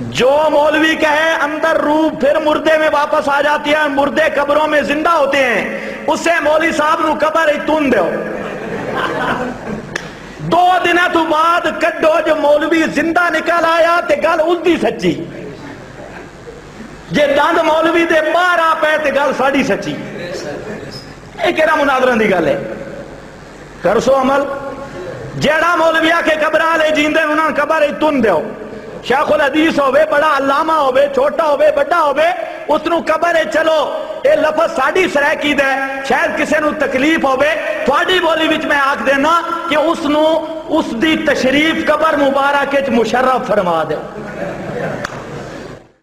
جو مولوی کہے اندر روح پھر مردے میں واپس آ جاتی ہے، مردے قبروں میں زندہ ہوتے ہیں، اسے مولوی صاحب نو قبر ہی تون دیو، 2 دن تو بعد کڈو جو مولوی زندہ نکل آیا تے گل اس دی سچی، جے دند مولوی دے باہر آ پے تے گل ساڑی سچی۔ یہ کہنا مناظرن دی گل ہے، کر سو عمل۔ جیڑا مولوی آ کے قبرہ لے جیندے انہاں قبر ہی تون دیو، شیخ الحدیث ہوئے، بڑا علامہ ہوئے، چھوٹا ہوئے، بڑا ہوئے، اس نو قبر ہے چلو، اے لفظ ساڑی سرائکی دے، شاید کسے نو تکلیف ہوئے، تھوڑی بولی وچ میں آکھ دینا کہ اس نو اس دی تشریف قبر مبارک مشرف فرما دے۔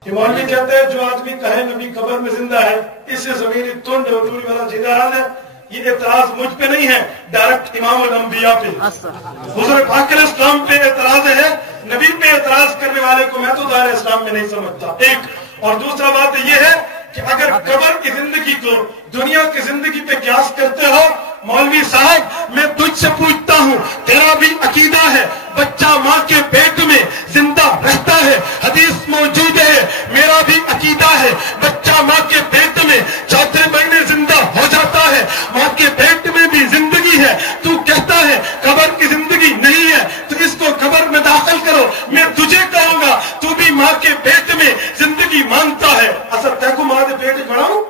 مولوی کہتے ہیں جو آدمی کہے نبی قبر میں زندہ ہے، اس سے زمینی تند اور دوری والا زندہ ہے، یہ اعتراض مجھ پہ نہیں ہے، ڈائریکٹ امام الانبیاء پہ، حضور پاک علیہ السلام پہ اعتراض ہے، نبی پہ اعتراض کرنے والے کو میں تو دائرہ اسلام میں نہیں سمجھتا، ایک۔ اور دوسرا بات یہ ہے کہ اگر قبر کی زندگی کو دنیا کی زندگی پہ قیاس کرتے ہو، مولوی صاحب میں تجھ سے پوچھتا ہوں، تیرا بھی عقیدہ ہے بچہ ماں کے پیٹ میں زندہ رہتا ہے، حدیث موجود ہے، میرا بھی عقیدہ ہے بچہ ماں کے پیٹ میں 4 مہینے زندہ ہو جاتا ہے، ماں کے پیٹ میں بھی زندگی ہے، تو کہتا ہے قبر کی زندگی نہیں ہے، تو اس کو قبر میں داخل کرو، میں تجھے کہوں گا تو بھی ماں کے پیٹ میں زندگی مانتا ہے، اصل تے کو ماں کے پیٹ بڑھاؤں،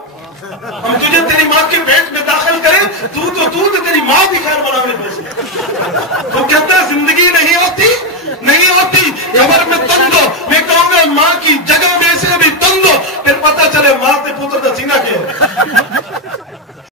ہم تجھے تیری ماں کے پیٹ میں داخل کریں، تو تیری ماں بھی